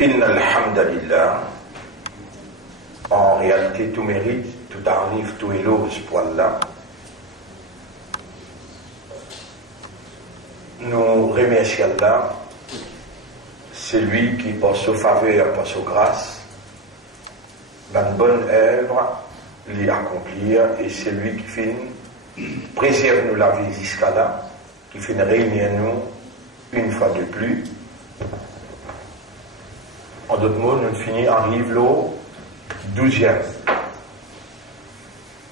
Inna alhamdulillah. En réalité, tout mérite, tout arrive, tout éloge pour Allah. Nous remercions Allah, c'est lui qui, par sa faveur, par sa grâce, une bonne œuvre, l'y accomplir, et c'est lui qui fait préserve nous la vie jusqu'à là, qui fait réunir nous une fois de plus. En d'autres mots, nous finissons, arrive le 12e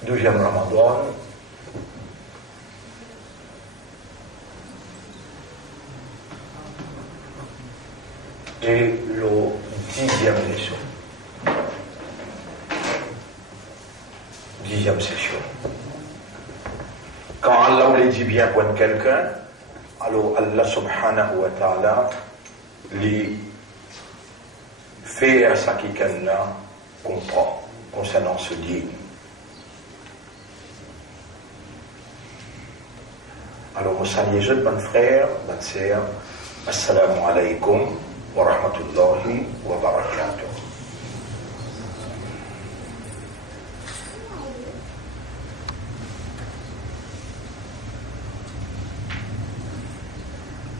Ramadan. Et le 10e leçon. 10e session. Quand Allah voulait dit bien pour quelqu'un, alors Allah subhanahu wa ta'ala lui fait à ce qui quelqu'un comprend concernant ce dîme. Alors, je salue les jeunes frères, bonnes sœurs. Assalamu alaikum wa rahmatullahi wa barakatuh.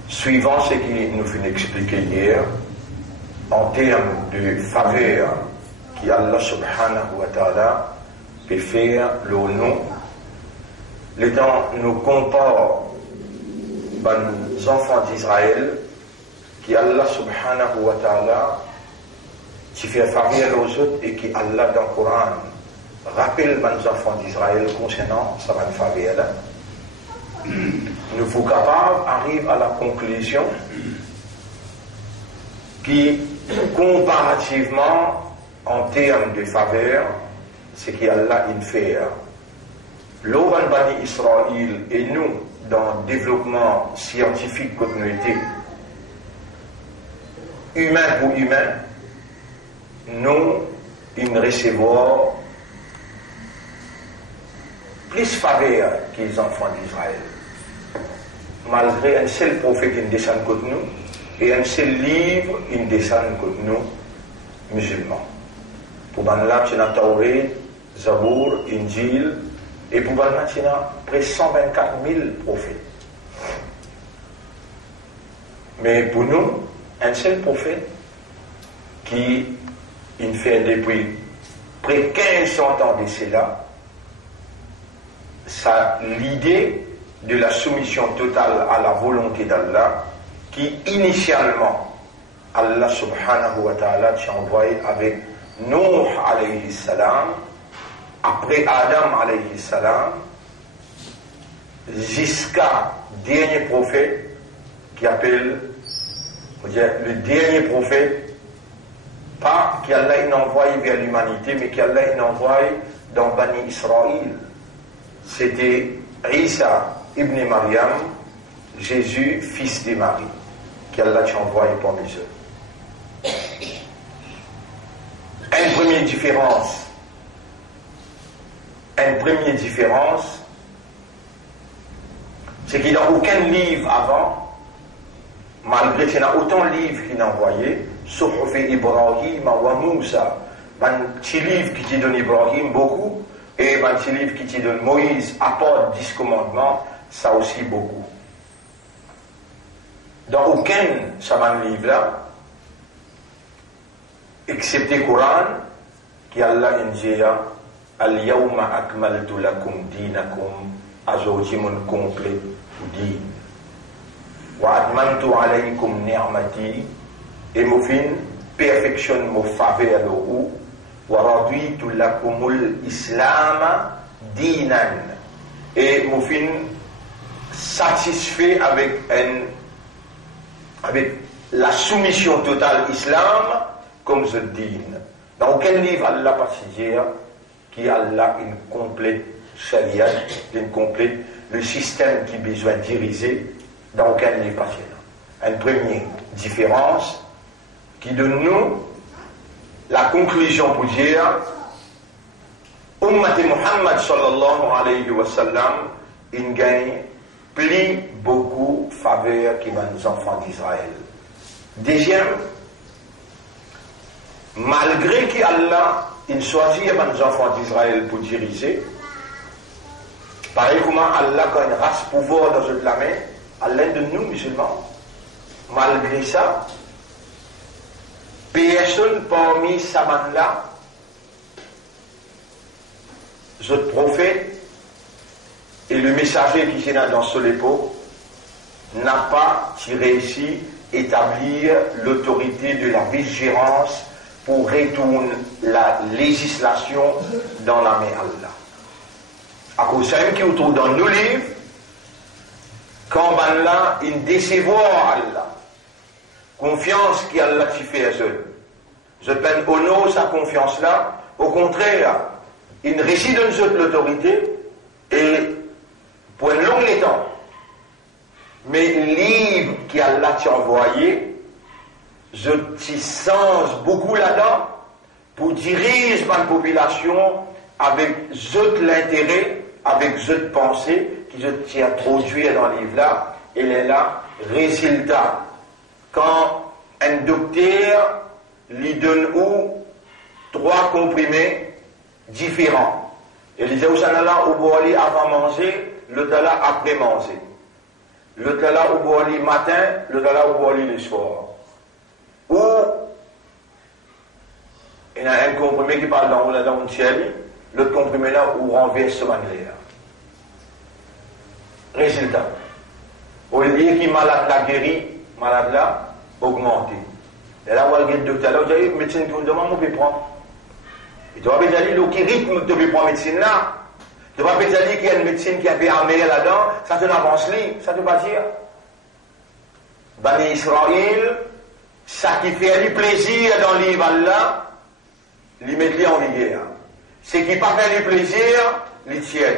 Suivant ce qu'il nous fait expliquer hier, en termes de faveur qui Allah subhanahu wa ta'ala peut faire le nom, les temps nous comparent les enfants d'Israël qui Allah subhanahu wa ta'ala qui fait faveur aux autres et qui Allah dans le Coran rappelle les enfants d'Israël concernant sa faveur là. Nous faut capables arrive à la conclusion qui comparativement en termes de faveur c'est qu'Allah il fait l'Oran Bani Israël et nous dans le développement scientifique communauté humain pour humain nous il recevons plus faveur que les enfants d'Israël malgré un seul prophète qui descend contre nous et un seul livre qui descend contre nous musulmans pour là tu as Taurat, Zabour, Injil et pour là tu as près de 124 000 prophètes mais pour nous un seul prophète qui il fait depuis près de 1500 ans de cela ça l'idée de la soumission totale à la volonté d'Allah qui initialement Allah subhanahu wa ta'ala t'a envoyé avec Nuh alayhi salam après Adam alayhi salam jusqu'à dernier prophète qui appelle le dernier prophète pas qu'Allah il envoie vers l'humanité mais qu'Allah il envoie dans Bani Israël c'était Isa ibn Maryam Jésus fils de Marie qu'Allah t'a envoyé parmi eux. Une première différence c'est qu'il n'y a aucun livre avant malgré qu'il y a autant de livres qu'il a envoyé sauf Ibrahim wa Moussa un petit livre qui te donne Ibrahim beaucoup et un petit livre qui te donne Moïse apporte 10 commandements ça aussi beaucoup dans aucun saman livre là excepté le Coran qui Allah injia al-yawma akmaltu lakum dinakum azawjimun complet dit wa atmamtu alaykum ni'mati et mufin perfectionne mon faveur l'eau wa raditu lakumul islam dinan et mufin satisfait avec la soumission totale islam comme je dis. Dans aucun livre Allah particulier qui Allah une complète sharia, une complète le système qui a besoin de diriger dans aucun livre particulier. Une première différence qui donne nous la conclusion pour dire Ummat Muhammad sallallahu alayhi wa sallam il gagne plus beaucoup faveur que les enfants d'Israël. Deuxième malgré qu'Allah, il choisit les enfants d'Israël pour diriger, pareil comment Allah, quand il race pouvoir dans la main, à l'aide de nous, musulmans, malgré ça, personne parmi ces là, ce prophète et le messager qui est dans ce lépo n'a pas réussi à établir l'autorité de la vigilance pour retourner la législation dans la main Allah. À cause de ça, qui autour dans nos livres, quand Allah il décevoir Allah, confiance qu'Allah t'y fait à eux. Je peine honore sa confiance là, au contraire, il récit de nous l'autorité et pour un long temps. Mais le livre qu'Allah t'a envoyé, je t'y sens beaucoup là-dedans pour diriger ma population avec l'intérêt, avec pensée qui je t'y introduit dans le livre là, et là, résultat. Quand un docteur lui donne trois comprimés différents, et il dit au Sanala au boali avant manger, le tala après manger, le tala au boali matin, le tala au boali le soir. Ou il y a un comprimé qui parle dans le ciel, l'autre comprimé là où renverse ce manière. Résultat. Au lieu qu'il est malade là guéri, malade là, augmenté. Et là, où le docteur là, vous avez médecine qui vous demande, on peut prendre. Et tu vas dire, le qui rythme de prendre médecine là, tu vas dire qu'il y a une médecine qui a fait armée là-dedans, ça te n'avance pas, ça te va dire. Bani Israël, ça qui fait du plaisir dans le livre là, les mettre en vigueur. Ce qui pas fait du plaisir, les tient.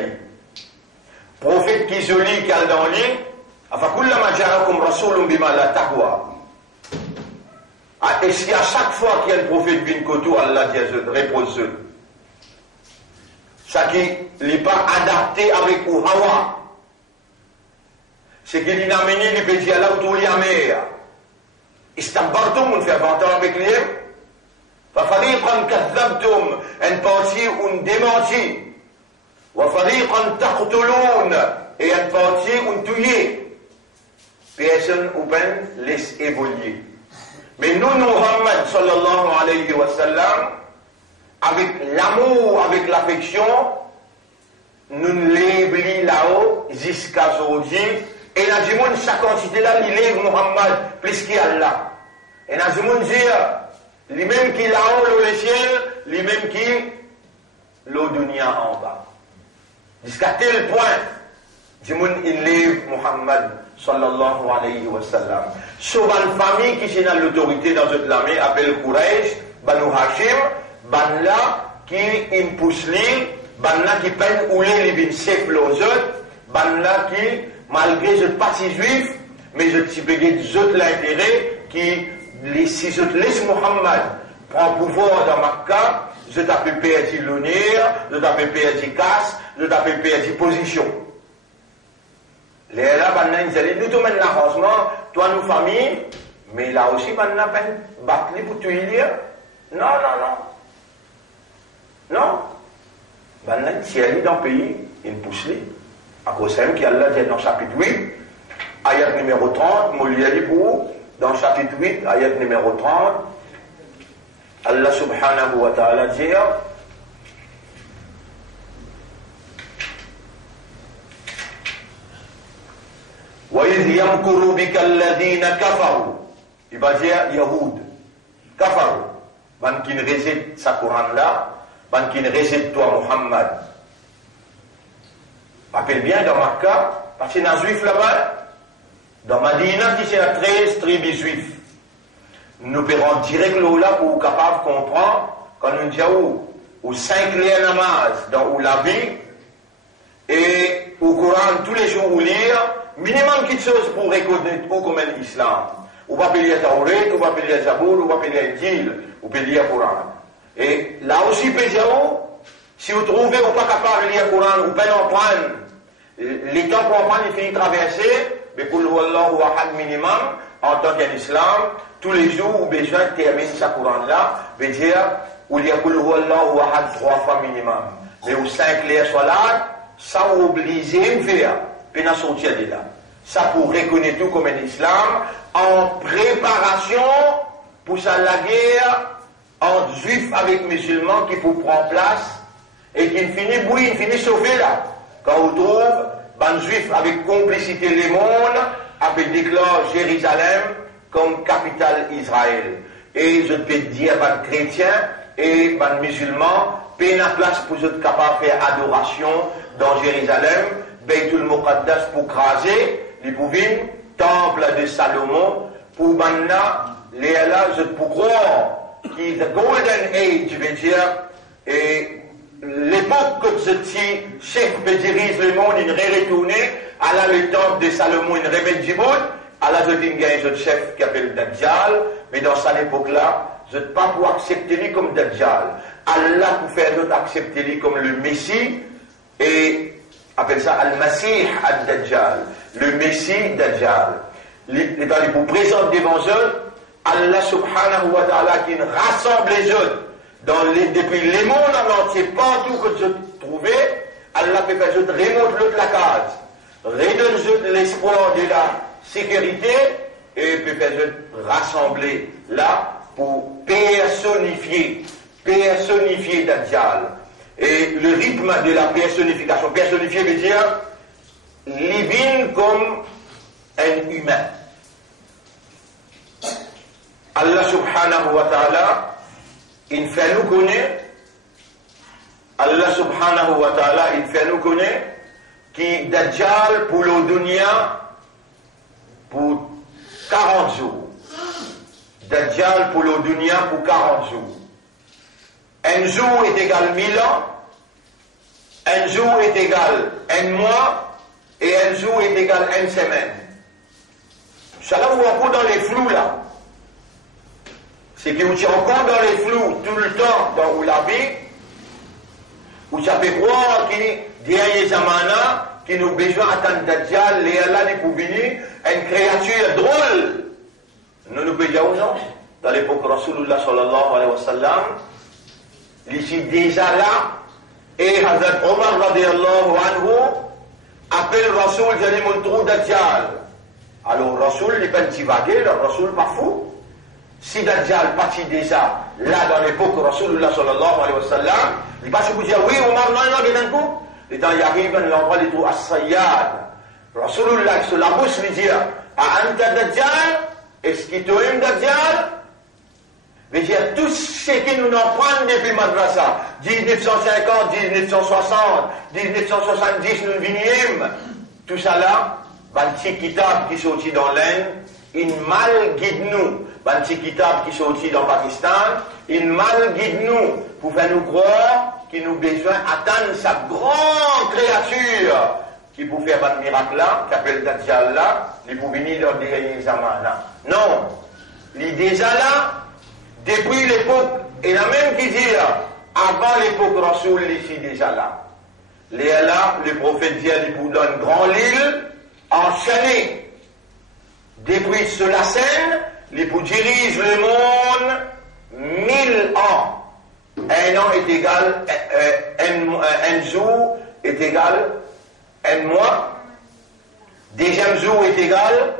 Prophète qui se lit, qui a dans le livre, Afakullama ja'akum rasulun bima la taqwa. Est-ce qu'à chaque fois qu'il y a un prophète bin koto, Allah dit repose ça qui n'est pas adapté avec ou hawa. C'est qu'il a amené les pays à là où il y a mer. Istambartum, on fait 20 ans avec lui. فَفَرِيقًا كَذَّبْتُمْ une partie ou une démentie. وَفَرِيقًا تَقْتُلُونَ et une partie ou une tuée. Personne ou ben laisse évoluer. Mais nous, Muhammad sallallahu alayhi wa sallam, avec l'amour, avec l'affection, nous l'éblis là-haut jusqu'à aujourd'hui. Et la Jimoun, sa quantité là, il lève Muhammad plus qu'Allah. Et la Jimoun dit, les mêmes qui là-haut, le ciel, les mêmes qui le dunya en bas. Jusqu'à tel point, Jimoun, il lève Muhammad sallallahu alayhi wa sallam. Sauf une famille qui est dans l'autorité dans cette l'armée, appelle Quraysh, Banu Hashim, Banla qui impousse lui, Banla qui peine ou les bin sef l'autre, Banla qui, malgré ce parti juif, mais je t'y bégué de l'intérêt qui, si je te laisse Muhammad prend pouvoir dans Makkah, je t'appelle perdu l'honneur, je t'appelle perdu casse, je t'appelle perdu position. Les là, maintenant, ils allaient nous donner l'arrangement, toi, nos familles, mais là aussi, maintenant, battre pour tuer. Non, non, non. Non. Maintenant, si elle est dans le pays, il pousse les. À cause de qui Allah dit dans le chapitre 8, ayat numéro 30, Mouliali pour, dans le chapitre 8, ayat numéro 30, Allah subhanahu wa ta'ala dit, وَإِذْ يَمْكُرُ بِكَ الَّذِينَ كَفَرُوا. Il va dire Yahoud, Kafaru, ban qui ne récite sa Coran là, ban qui ne récite toi Muhammad. Rappelle bien dans Makkah, parce qu'il y a un juif là-bas, dans Madina, qui c'est la 13 tribus juifs. Nous payons direct là pour être capable de comprendre quand nous disons ou 5 liens namaz dans ou la vie et au Coran tous les jours ou lire. Minimum quelque chose pour reconnaître comme l'islam. Ou pas payer Tauret, ou pas payer Zabour, ou pas payer Injil, ou payer Coran. Et là aussi, si vous trouvez ou pas capable de lire Coran, ou pas en prendre, les temps pour en prendre, il finit traverser, mais pour le Wallahu Ahad minimum, en tant qu'un islam, tous les jours, ou besoin de terminer sa Coran là, veut dire, où il y a Kulhuallah ou Ahad 3 fois minimum. Mais où 5 les soirs, ça obligé de faire, puis n'a sorti de là. Ça pour reconnaître tout comme un islam, en préparation pour ça la guerre entre juifs avec musulmans qui pour prendre place et qui finit bouillir, finit sauver là. Quand on trouve, ben juifs avec complicité les mondes, avec déclare Jérusalem comme capitale Israël. Et je peux dire, ben chrétiens et ben musulmans, paient la place pour être capables de faire adoration dans Jérusalem, Beitul Muqaddas pour craser, les pouvines, temple de Salomon, pour maintenant, les là, je peux croire, qui est the golden age, je veux dire, et l'époque que je dis, chef peut diriger le monde, il retourné, à la le temple de Salomon, il remet du monde, à la je dis, il y a un autre chef qui appelle Dajjal, mais dans cette époque-là, je ne peux pas pour accepter lui comme Dajjal. Allah pour faire d'autres accepter lui comme le Messie, et appelle ça Al-Masih Ad-Dajjal, le Messie Dajjal. Dans les vous présente devant eux, Allah subhanahu wa ta'ala qui rassemble les autres depuis les mondes en entier, partout que je trouvais, Allah peut faire remonter l'autre la case, redonne l'espoir de la sécurité et peut faire rassembler là pour personnifier Dajjal. Et le rythme de la personnification, personnifier veut dire living comme un humain. Allah subhanahu wa ta'ala, il fait nous connaître, Allah subhanahu wa ta'ala, il fait nous connaître, qui Dajjal pour le dunya pour 40 jours. Dajjal pour le dunya pour 40 jours. Un jour est égal 1000 ans, un jour est égal un mois, et un jour est égal une semaine. Ça là où on court dans les flous là. C'est que vous êtes encore dans les flous tout le temps dans où la vie, où ça fait croire que derrière Zamana, qui nous besoin d'attendre Dajjal, les Allah n'est pour venir, une créature drôle. Nous nous pouvons non. Dans l'époque Rasulullah sallallahu alayhi wa sallam, ici déjà là, et Hazrat Omar radiallahu anhu appelle Rasul Jalim al-Trou Dajjal. Alors Rasul n'est pas divagué, le Rasul pas fou. Si Dajjal partit déjà là dans l'époque Rasulullah sallallahu alayhi wa sallam, il passe pour dire oui, Omar non, il y a un coup. Et quand il arrive, on l'envoie les trous à Sayyad. Rasulullah sur la bouche lui dit à Anta Dajjal, est-ce qu'il te aime Dajjal? Mais dire tout ce qui nous en prend depuis Madrasa, 1950, 1960, 1970, nous venions, tout ça là, un petit kitab qui sortit dans l'Inde, il mal guide nous. Un petit kitab qui sortit dans le Pakistan, il mal guide nous pour faire nous croire qu'il nous besoin d'atteindre sa grande créature qui peut faire un miracle là, qui appelle Dajjal là, il peut venir dans les derniers zamans. Non, l'idée déjà là, depuis l'époque, et la même qui dit avant l'époque Rasoul, ici déjà là. Le prophète dit il vous donne grand l'île, enchaîné. Depuis sur la scène, il vous dirige le monde 1000 ans. Un an est égal, un jour est égal un mois. Deuxième jour est égal,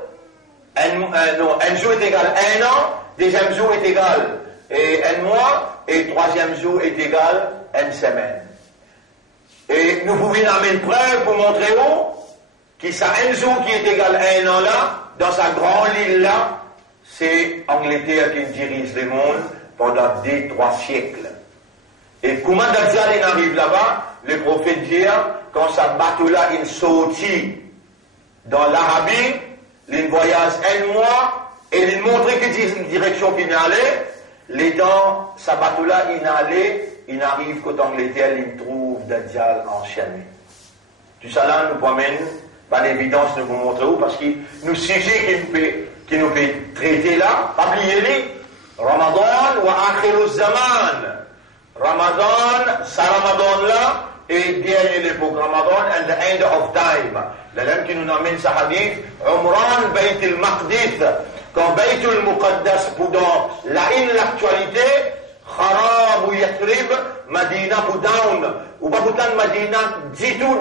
un jour est égal un an. Deuxième jour est égal un mois, et troisième jour est égal une semaine. Et nous pouvons amener une preuve pour montrer que ça un jour qui est égal à un an là, dans sa grande île là, c'est Angleterre qui dirige le monde pendant 2-3 siècles. Et comment Dajjal arrive là-bas, le prophète dit, quand sa bateau là, il sortit dans l'Arabie, il voyage un mois, et il montrait que direction qu'il allait, les temps, sa bateau là, il arrive qu'au Angleterre, il trouve Dajjal enchaîné. Tout ça là nous promène, par l'évidence, nous vous montrer où, parce que nous sujet qui nous peut traiter là, pas oublier-les, Ramadan wa akhiru zaman. Ramadan, ça Ramadan là, et dernier l'époque Ramadan, and the end of time. Le même qui nous amène ce hadith, Umran Bayt al-Maqdis, quand Baytul Muqaddas, pendant l'actualité, Kharab ou Yathrib, Madina ou down, ou pas pourtant Madina du tout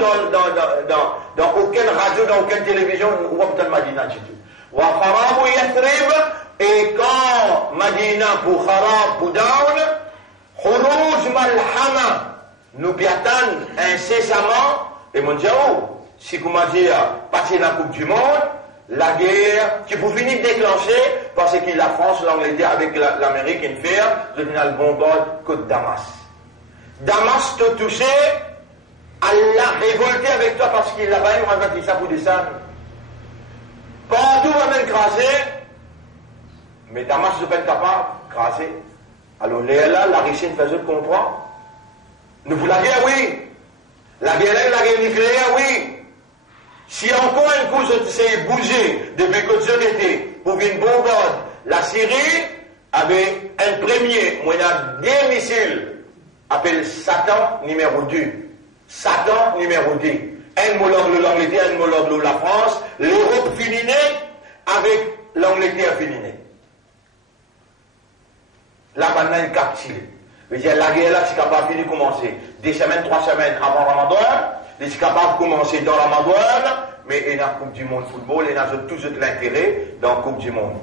dans aucune radio, dans aucune télévision, ou pas pourtant Madina du tout. Ou Kharab ou Yathrib, et quand Madina pour Kharab ou down, Khuruj Malhama, nous biatan incessamment, et mon Dieu, si vous m'avez passé la Coupe du Monde, la guerre qui vous finit de déclencher parce que la France, l'Angleterre avec l'Amérique une faire, je viens le bombard côte Damas. Damas te touché, Allah révolté avec toi parce qu'il a pas eu un petit sapou de sable. Partout va même craser, mais Damas ne peut pas capable de craser. Alors là, la Russie ne faisait comprendre. Nous voulons la guerre, oui. La guerre nucléaire, oui. Si encore un coup, c'est bougé depuis que je l'étais pour une bombarde, la Syrie avait un premier, moi, il y a des missiles, appelé Satan numéro 2. Satan numéro 2. Un homologue de l'Angleterre, un homologue de la France, l'Europe finie avec l'Angleterre finie. Là, maintenant, il captive. La guerre là, c'est capable de commencer 2 semaines, 3 semaines avant Ramadan. Il est capable de commencer dans Ramadan, mais il y a la Coupe du Monde football, il y a toujours l'intérêt dans la Coupe du Monde.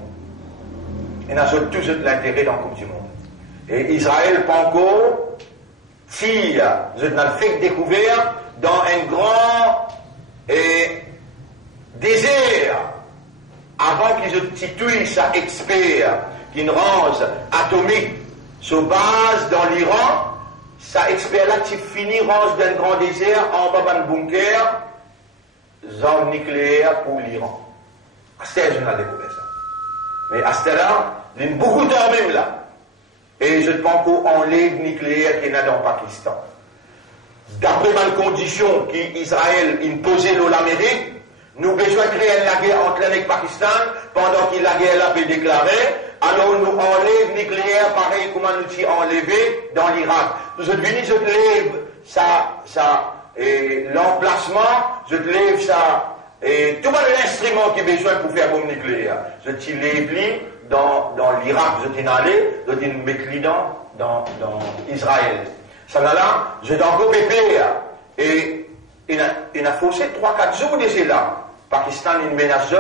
Il y a toujours l'intérêt dans la Coupe du Monde. Et Israël, pas encore, tire, je l'ai fait découvert dans un grand désert, avant qu'ils titouillent sa expert, qui range atomique sur base dans l'Iran. Ça expert là qui finit range d'un grand désert en bas d'un bunker, zone nucléaire pour l'Iran. C'est je n'ai découvert ça. Mais à ce là, il y a beaucoup d'armes même là. Et je ne pense qu'on enlève nucléaire qui est dans le Pakistan. D'après les conditions qu'Israël imposait à l'Amérique, nous avons besoin de créer la guerre entre l'Inde et le Pakistan pendant que la guerre a été déclarée. Alors nous enlève nucléaire pareil comme nous avons enlevé dans l'Irak. Je lève l'emplacement, je lève ça, et tout l'instrument qui est besoin pour faire bombe nucléaire. Je te lève dans l'Irak, je t'ai allé, je t'ai mis dans Israël. Ça là, je t'ai encore pépé, et il a forcé 3-4 jours de là. Pakistan une menace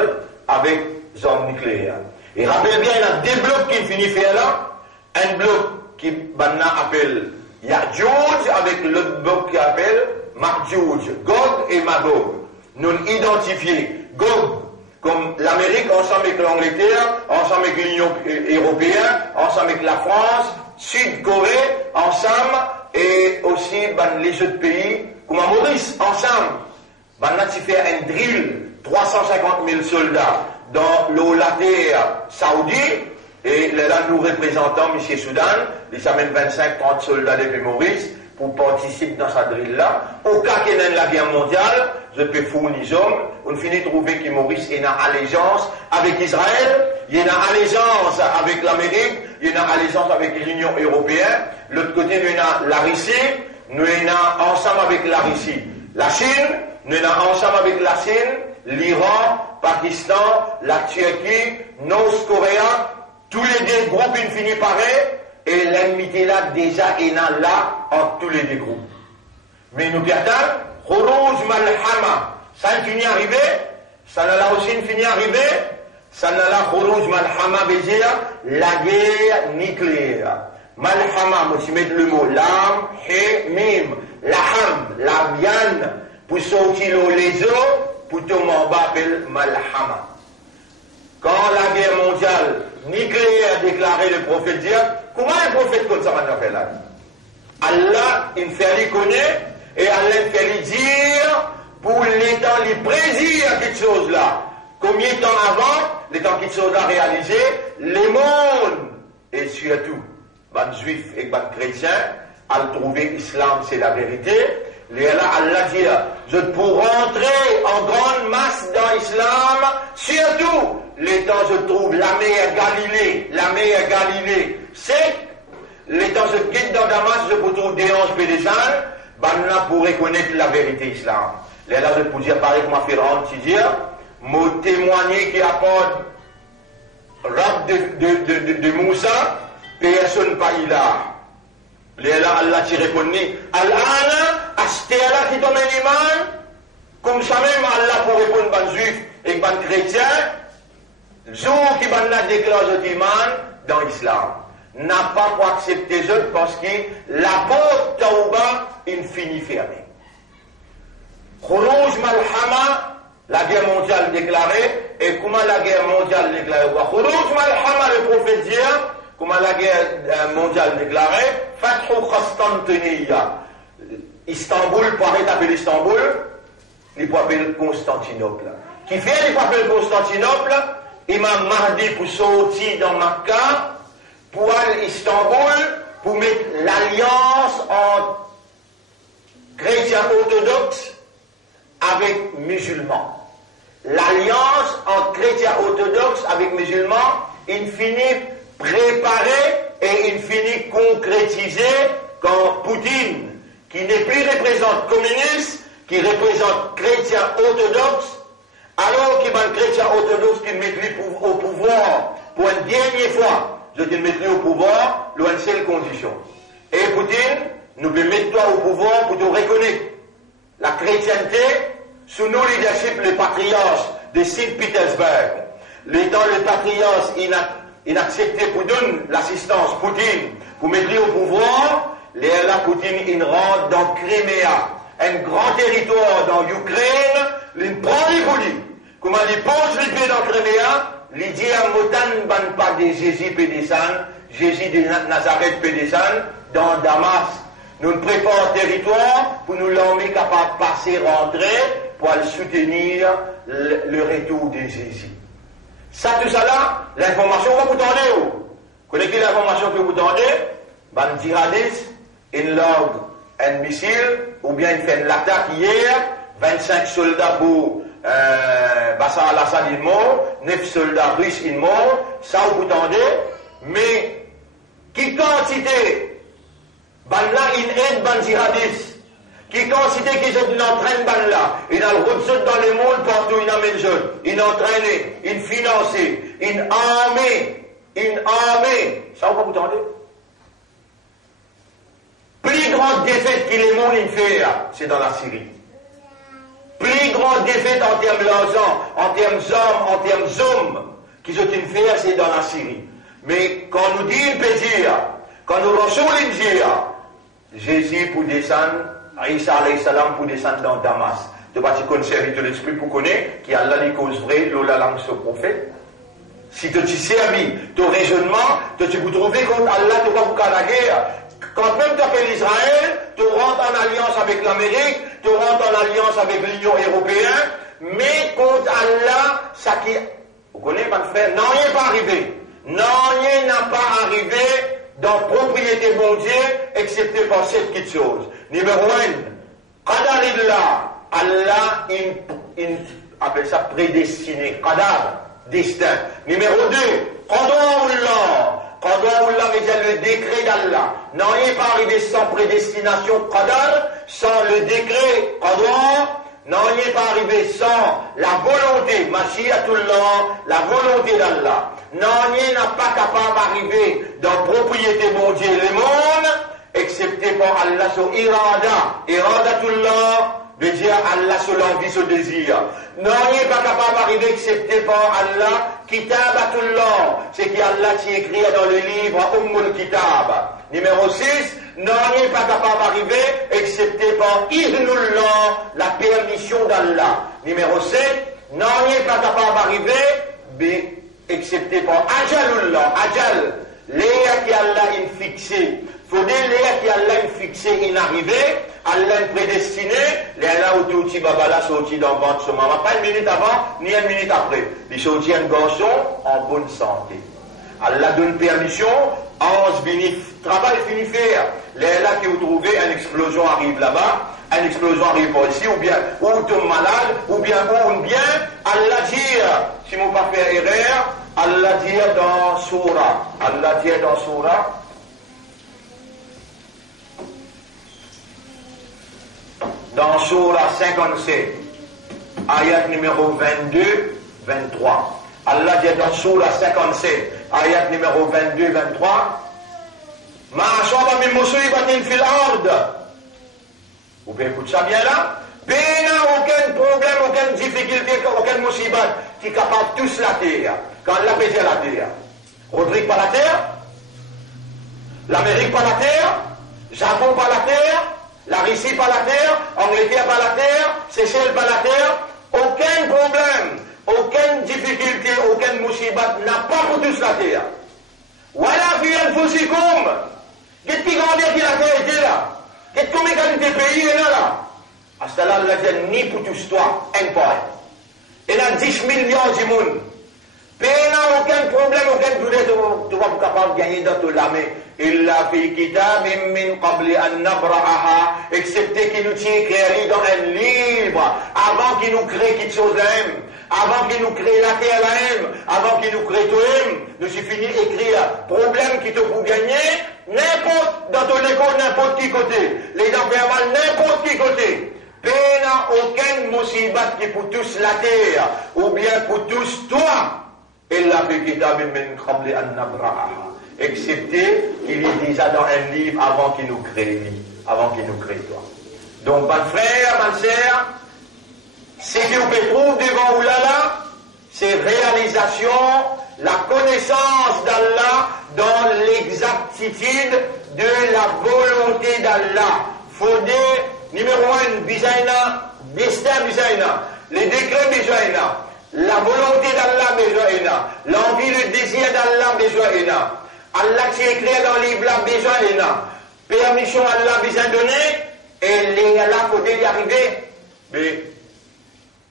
avec zone nucléaire. Et rappelez bien, il y a 2 blocs qui finissent faire là. Un bloc qui appelle Ya'juj avec l'autre bloc qui appelle Ma'juj, Gog et Magog. Nous identifions Gog comme l'Amérique ensemble avec l'Angleterre, ensemble avec l'Union européenne, ensemble avec la France, Sud-Corée, ensemble, et aussi les autres pays, comme à Maurice, ensemble. On a fait un drill, 350 000 soldats dans la terre saoudite, et là nous représentons M. Soudan, il amène 25-30 soldats depuis Maurice pour participer dans cette drill-là. Au cas qu'il y ait la guerre mondiale, je peux fournir hommes, on finit de trouver que Maurice est une allégeance avec Israël, il y a une allégeance avec l'Amérique, il y a une allégeance avec l'Union européenne, l'autre côté nous avons la Russie, nous avons ensemble avec la Russie la Chine, nous avons ensemble avec la Chine, l'Iran, Pakistan, la Turquie, Nord-Corée, tous les 2 groupes finis pareil, et l'ennemité là déjà est là entre tous les 2 groupes. Mais nous perdons, Khuruj Malhama, ça finit arrivé, ça n'a là aussi fini arrivé, ça n'a là Khuruj Malhama veut dire la guerre nucléaire. Malhama, moi je mets le mot lam, he, mim, laham, la viande, pour sortir les os, pour tout le monde appelle Malhama. Quand la guerre mondiale nucléaire déclarée, le prophète dit, comment un prophète comme ça va faire là? Allah, il fait connaître, et Allah, il fait dire, pour les temps, il prédire quelque chose là. Combien de temps avant, les temps quelque chose là réalisé, les mondes, et surtout, les juifs et les chrétiens, à trouver l'islam, c'est la vérité. Allah dit, je pour rentrer en grande masse dans l'islam, surtout, les temps je trouve la mer Galilée, c'est, les temps je quitte dans Damas, je pour trouver des anges et des ânes, là pour reconnaître la vérité islam. Là je pour dire, pareil comme Pharaon, tu dis, me témoigner qui apporte rab de Moussa, personne pas il a. Là, Allah t'a répondu, Al-Ana, Astéala qui tombe en iman, comme ça même Allah pour répondre aux juifs et aux chrétiens, jour qui va déclarer l'iman dans l'islam. N'a pas pour accepter les autres parce que la porte Tauba infinie fermée. Khurouj Malhama, la guerre mondiale déclarée, et comment la guerre mondiale déclarée? Khurouj Malhama, le prophète dit, comment la guerre mondiale déclarée, Fathu Constantiniya. Istanbul, pour appeler Istanbul, il peut appeler Constantinople. Qui fait, il peut appeler Constantinople, Imam Mahdi pour sortir dans Makkah, pour aller à Istanbul, pour mettre l'alliance entre chrétiens orthodoxes avec musulmans. L'alliance entre chrétiens orthodoxes avec musulmans, il finit préparée et il finit concrétisée quand Poutine, qui n'est plus représente communiste, qui représente chrétiens orthodoxes, alors qu'il y a un chrétien orthodoxe qui met au pouvoir pour une dernière fois, je te mettrai au pouvoir, l'une seule condition. Et Poutine, nous peut mettre toi au pouvoir pour te reconnaître la chrétienté sous nos leadership, le patriarche de Saint-Pétersbourg. L'étant le patriarche inaccepté pour donner l'assistance Poutine pour mettre au pouvoir, là Poutine il rentre dans Crimée, un grand territoire dans l'Ukraine, il prend les boulis. Comment il pose les pieds dans Crimée, il dit à Motan, ban pas de Jésus Pédessan, Jésus de Nazareth Pédessan, dans Damas. Nous préparons le territoire pour nous l'emmener capable de passer, rentrer, pour aller soutenir le retour de Jésus. Ça, tout ça là, l'information va vous tendre. Vous connaissez l'information que vous tendez? Ban djihadiste, il log un missile, ou bien il fait une attaque hier, 25 soldats pour Bachar al-Assad est mort, 9 soldats russes sont morts, ça vous tendez, mais qui quantité, ban là, il aide ban djihadiste, qui quantité qui sont entraîne ban là, il a le route dans le monde partout, il amène jeunes, il entraîne, il finance, il armé, ça vous tendez? Plus grande défaite que le monde fait, c'est dans la Syrie. Plus grande défaite en termes d'argent, en termes d'hommes, en termes d'hommes, qu'ils ont fait, c'est dans la Syrie. Mais quand nous disons dire, quand nous recevons dire, Jésus pour descendre, Isa alayhi salam pour descendre dans Damas. Tu vas te conserver de l'esprit pour connaître qu'il y a là les causes vraies, l'ola langue ce prophète. Si tu t'y servis, ton raisonnement, tu peux trouver contre Allah, tu vas vous faire la guerre. Quand même tu appelles Israël, tu rentres en alliance avec l'Amérique, tu rentres en alliance avec l'Union européenne, mais contre Allah, ça qui... Vous connaissez pas le fait? Non, il n'est pas arrivé. Non, il n'a pas arrivé dans propriété mondiale, excepté par cette petite chose. Numéro 1, Qadarillah, Allah, il appelle ça prédestiné. Qadar, destin. Numéro 2, Qadarullah. Qadarullah veut dire le décret d'Allah. Non, il n'est pas arrivé sans prédestination Qadar, sans le décret Qadar. Non, il n'est pas arrivé sans la volonté, Mashiatullah, la volonté d'Allah. Non, il n'a pas capable d'arriver dans propriété mondiale le monde, excepté par Allah sur Irada. Iradatullah veut dire Allah sur l'envie, sur le désir. Non, il n'est pas capable d'arriver excepté par Allah, Kitabatullah. C'est qu'Allah qui écrit dans le livre Ummul Kitab. Numéro 6, non, il n'est pas capable d'arriver excepté par Idnullah, la permission d'Allah. Numéro 7, non, il n'est pas capable d'arriver excepté par Ajalullah. Ajal, l'air qui Allah est fixé. Faut dire l'air qui Allah est fixé, inarrivé. Allah est prédestiné. L'air où tout petit babala sorti dans le ventre de maman. Pas une minute avant, ni une minute après. Il sortit un garçon en bonne santé. Allah donne permission. 11 minutes, travail fini faire. Là que vous trouvez, une explosion arrive là-bas, une explosion arrive pas ici, ou bien, ou tombe malade, ou bien, Allah dit, si vous ne pas faire erreur, Allah dit dans Surah, dans Surah 57, ayat numéro 22, 23. Allah dit dans Surah 57, ayat numéro 22-23, Ma ashaba min musibatin fil ard. Vous pouvez écouter ça bien là? Aucun problème, aucune difficulté, aucun musibat qui est capable de tous la terre. Quand Allah pèse la terre. Rodrigue pas la terre, l'Amérique pas la terre, Japon pas la terre, la Russie pas la terre, Angleterre pas la terre, Seychelles pas la terre, aucun problème, aucune difficulté, aucun musibat n'a pas pour tous la terre. Voilà, puis il faut s'y comme. Qu'est-ce qui grandit qui la terre était là? Qu'est-ce qu'on mécanique des pays là? À ce là, Allah dit ni pour tous toi, un point. Et là, 10 millions de monde. Aucun problème, aucun douleur, tu vas être capable de gagner dans ton lamé. Il a fait kitab min qabli an nabra'aha, excepté qu'il nous tient écrit dans un livre, avant qu'il nous crée quelque chose là-même, avant qu'il nous crée la terre là-même, avant qu'il nous crée tout-même, nous suffit d'écrire problème qui te faut gagner, n'importe, dans ton école, n'importe qui côté, les dents mal, n'importe qui côté. Aucun musibat qui pour tous la terre, ou bien pour tous toi. Il a fait kitab min qabli an nabra'aha, excepté qu'il est déjà dans un livre avant qu'il nous crée, avant qu'il nous crée toi. Donc, mon frère, ma sœur, ce que vous pouvez trouver devant vous là, c'est réalisation, la connaissance d'Allah dans l'exactitude de la volonté d'Allah. Fondé, numéro 1, bisaïna, destin bisaïna, les décrets bisaïna. La volonté d'Allah besoin, l'envie, le désir d'Allah besoin, Allah qui est écrit dans le livre là besoin, permission Allah besoin donner, et les là côté y arriver. Mais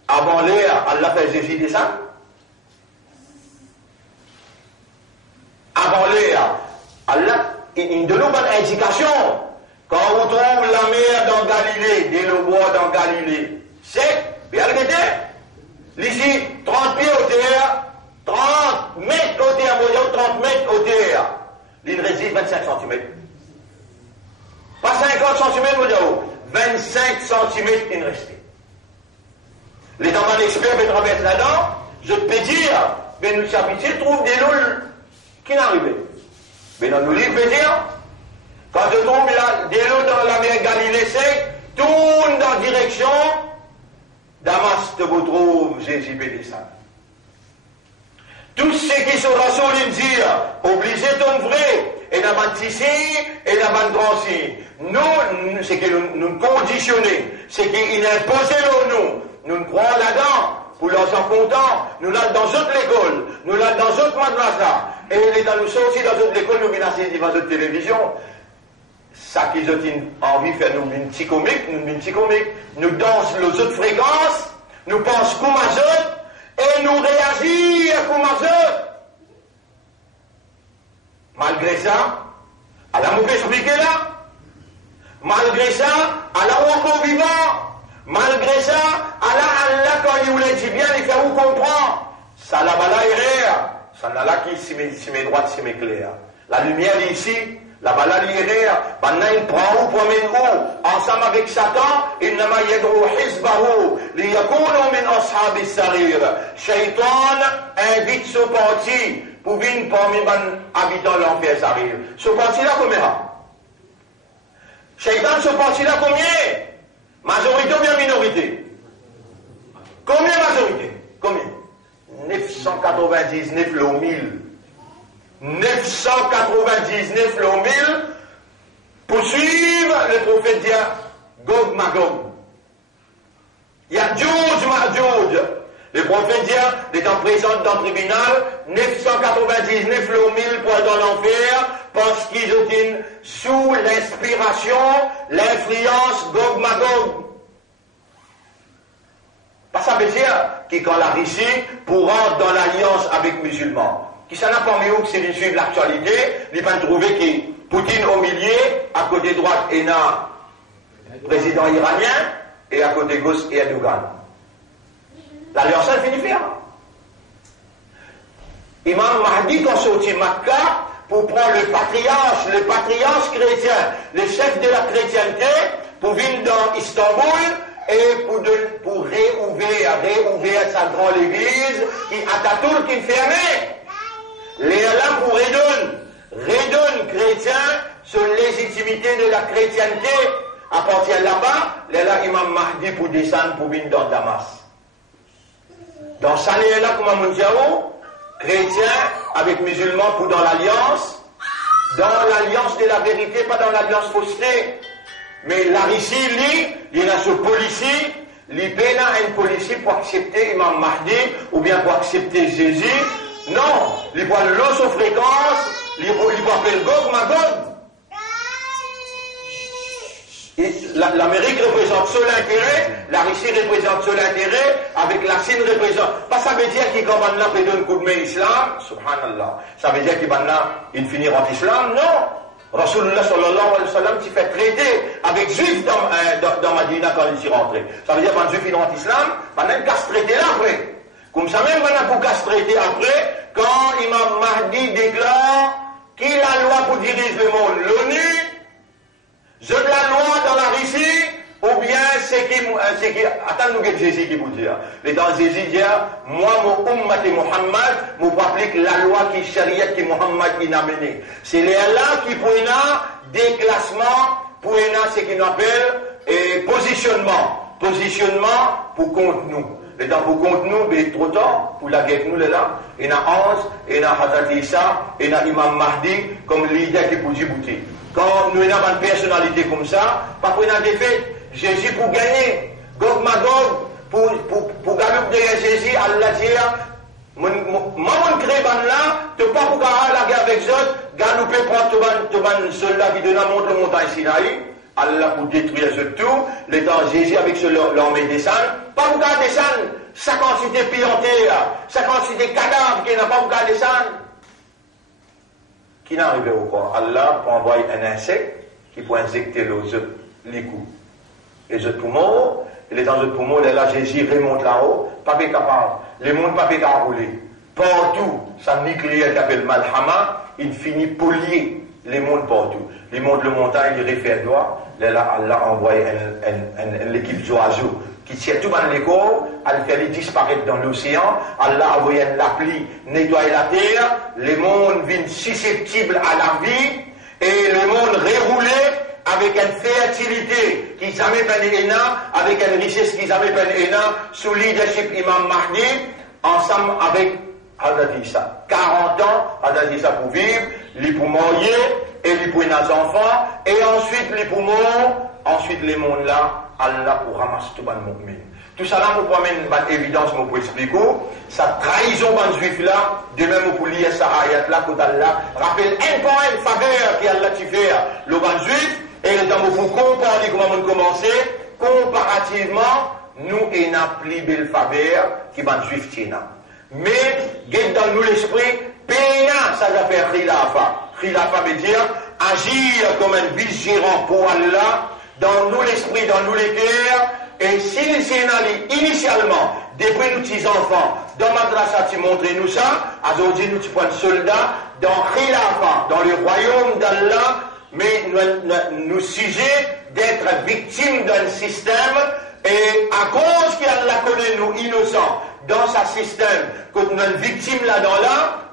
avant l'air, Allah fait Jésus de ça. Avant l'air, Allah il donne une bonne indication. Quand on trouve la mer dans Galilée, des le bois dans Galilée, c'est bien regardez. Ici, 30 pieds au terre, 30 mètres au terre, 30 mètres au terre. Il résiste 25 cm. Pas 50 cm, 25 cm il reste. Les temps experts qui traversent là-dedans, je peux dire, mais nous habitués trouvent des louls qui n'arrivent. Mais dans nos livres, je peux dire, quand je trouve des louls dans la mer Galilée, tourne dans la direction Damas te vous trouve Jésus bénissant. Tous ceux qui sont rassurés dire, obligés de vrai, et la bande ici, et la bande transi. Nous, c'est que nous conditionnons, c'est qu'ils imposent nous croyons là-dedans, pour leurs enfants contents, nous l'avons dans toute l'école, nous l'avons dans toute madrasa, et l'état nous sortit dans toute l'école, nous venons assister devant toute télévision. Ça qu'ils ont envie de faire nous une petite comique, nous dansons les autres fréquences, nous pensons comme à eux, et nous réagissons comme à eux. Malgré ça, à la mauvaise expliquer là, malgré ça, à la encore vivant, malgré ça, à la Allah quand il voulait dire bien, il fait où comprendre. Ça là-bas là est ça là qui si mes droites, si mes clairs. La lumière est ici. La balade l'irère, maintenant il prend ou promène où, ensemble avec Satan, il n'a pas yadrou hizbahu, liyakunu min ashab as-sarir. Shaitan invite ce parti pour venir parmi les habitants de l'enfer sarir. Ce parti là combien? Shaitan ce parti là combien? Majorité ou bien minorité? Combien majorité? Combien? 999 le 1000. 999 l'an 1000 pour suivre le prophète dit Gog Magog. Il y a Djouj Madjouj. Le prophète dit étant présent dans le tribunal 999 l'an 1000 pour dans l'enfer parce qu'ils étaient sous l'inspiration, l'influence Gog Magog. Pas ça veut dire que quand la Russie pour rentrer dans l'alliance avec les musulmans. Qui s'en a parmi eux, c'est de suivre l'actualité, il va trouver que Poutine au milieu, à côté droite, il y a un président iranien, et à côté gauche, il y a Erdogan. L'alliance, elle finit faire. Imam Mahdi, quand sortit Makkah, pour prendre le patriarche chrétien, le chef de la chrétienté, pour venir dans Istanbul, et pour réouvrir sa grande église qui Atatürk qui fermé. Les là pour redonne chrétien sur légitimité de la chrétienté à partir de là-bas, les là Imam Mahdi pour descendre pour venir dans Damas. Dans ça, les là comme on dit, chrétien avec musulmans pour dans l'alliance de la vérité, pas dans l'alliance fausseté. Mais la Russie, il y a ce policier, il peine un policier pour accepter Imam Mahdi ou bien pour accepter Jésus. Non, il voit l'eau sur fréquence, il voit appeler Gog Magog. L'Amérique représente seul intérêt, la Russie représente seul intérêt, avec la Chine représente. Pas ça veut dire qu'il commande là peut donner un coup de main islam, subhanallah. Ça veut dire qu'il va là, il finit en islam, non. Rasulullah sallallahu alayhi wa sallam qui fait traiter avec juifs dans Madina quand il s'y rentré. Ça veut dire qu'un juif il rentre islam, il va casse traiter là après. Comme ça même, on a pour casse traiter après, quand Imam Mahdi déclare qu'il a la loi pour diriger le monde, l'ONU, je de la loi dans la Russie, ou bien c'est qui, attends-nous que Jésus qui vous dit. Mais dans Jésus dit, moi, mon ummat et Muhammad, vous applique la loi qui charia qui Muhammad a mené. C'est là qui pour des classements, pour ce qu'on appelle positionnement. Positionnement pour contre nous. Les dans pour contre nous, mais trop tard, pour la guerre nous là, il y a 11, il y a Hazrat Isa, il y a Imam Mahdi, comme leader qui pour djibouti. Quand nous avons une personnalité comme ça, pas pour une défaite, Jésus pour gagner, Gog Magog, pour gagner derrière Jésus, Allah dit, maman crée là, tu pas pour gagner la guerre avec eux, galoper prendre un soldat qui donne la montagne Sinaï, Allah pour détruire ce tout, les temps Jésus avec l'armée descend, pas pour gagner descendre, sa quantité piantée, sa quantité cadavre qui n'a pas pour gagner descendre. Qui n'a arrivé au corps? Allah pour envoyer un insecte qui peut injecter les coups. Les autres poumons, et les autres poumons, là, Jésus remonte là-haut, pas capable. Les mondes pas capable rouler. Partout, ça nucléaire qui appelle Malhama, il finit polier les mondes partout. Les mondes de montagne, il réfère droit. Là, Allah envoie l'équipe d'oiseaux qui tire tout dans les corps, elle fait les disparaître dans l'océan, Allah a envoyé la pluie, nettoyer la terre, les mondes viennent susceptibles à la vie, et le monde reroulé avec une fertilité qui jamais peine avec une richesse qui jamais peine sous leadership Imam Mahdi, ensemble avec Hazrat Isa. 40 ans, Hazrat Isa pour vivre, les pour marier, et les pour nos enfants, et ensuite les poumons, ensuite les mondes là, Allah pour ramasser tout le monde. Tout ça là, pour prendre une évidence, pour expliquer, sa trahison dans le juif là, de même pour lire sa ayat là, pour Allah, rappelle un point, une faveur qui Allah tu fait, le ban juif, et le temps pour comparer comment on commence, comparativement, nous, il n'a plus belle faveur qui ban juif tient. Mais, gagne dans nous l'esprit, pénal, ça va faire khilafa. Khilafa veut dire agir comme un vice-gérant pour Allah, dans nous l'esprit, dans nous les cœurs, et si c'est initialement, depuis nous petits enfants, dans Madrasa, tu montres nous ça, aujourd'hui nous tu prends soldat, dans Khilafa, dans le royaume d'Allah, mais nous sujet d'être victimes d'un système, et à cause qu'Allah connaît nous innocents, dans sa système, quand nous sommes victimes là-dedans,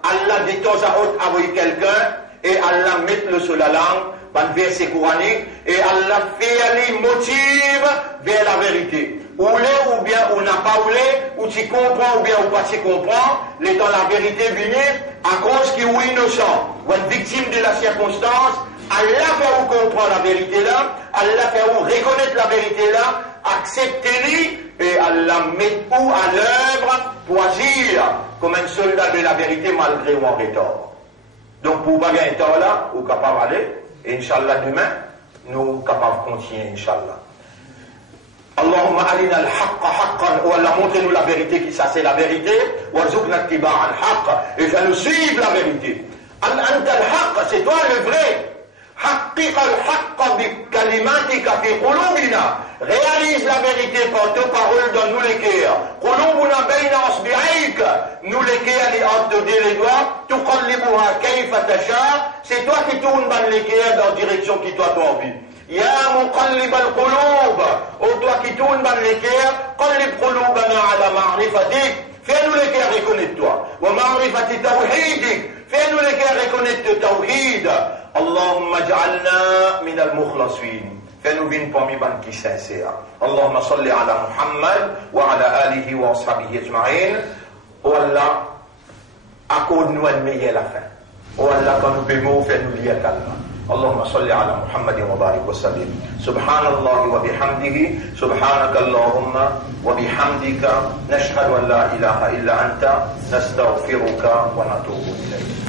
Allah de temps à autre a envoyé quelqu'un, et Allah met le sur la langue, un verset coranique, et Allah fait aller motive vers la vérité. Ou l'est, ou bien on n'a pas ou l'est, ou tu comprends, ou bien ou pas tu comprends, l'étant la vérité venue, à cause qu'il est innocent, ou une victime de la circonstance, Allah fait vous comprendre la vérité là, Allah fait vous reconnaître la vérité là, acceptez-le, et Allah met vous à l'œuvre pour agir comme un soldat de la vérité malgré ou en retard. Donc pour pas gagner temps là, vous capable d'aller, et Inch'Allah demain, nous capables de continuer, Inch'Allah. Allahumma alina al-haqqa haqqan, ou Allah montre-nous la vérité, qui ça c'est la vérité, warzuqna ittiba'a al-haqq, et fais-nous suivre la vérité. Anta al-haqq, c'est toi le vrai. Haqqiqa al-haqqa bi kalimatika fi qulubina. Réalise la vérité par tes paroles dans nous les cœurs. Qulubuna bayna asbi'aik. Nous les cœurs, les entre les doigts. Tuqallibuha kayfa tasha. C'est toi qui tournes dans les cœurs dans la direction qui toi t'as envie. Ya muqallib al-qulub, ô toi qui tournes dans les cœurs, qallib qulubana ala ma'rifatik, fais-nous les cœurs reconnaître toi. Wa ma'rifati tawhidik, fais-nous les cœurs reconnaître tawhid. Allahumma ja'alna min al-mukhlasin. Fais-nous venir parmi ban qui sincère. Allahumma salli ala Muhammad wa ala alihi wa ashabihi ajma'in. Oh Allah, accorde-nous un meilleur la fin. Oh Allah, quand nous bémons, fais-nous lier calme. اللهم صل على محمد وبارك وسلم سبحان الله وبحمده سبحانك اللهم وبحمدك نشهد أن لا إله إلا أنت نستغفرك ونتوب إليك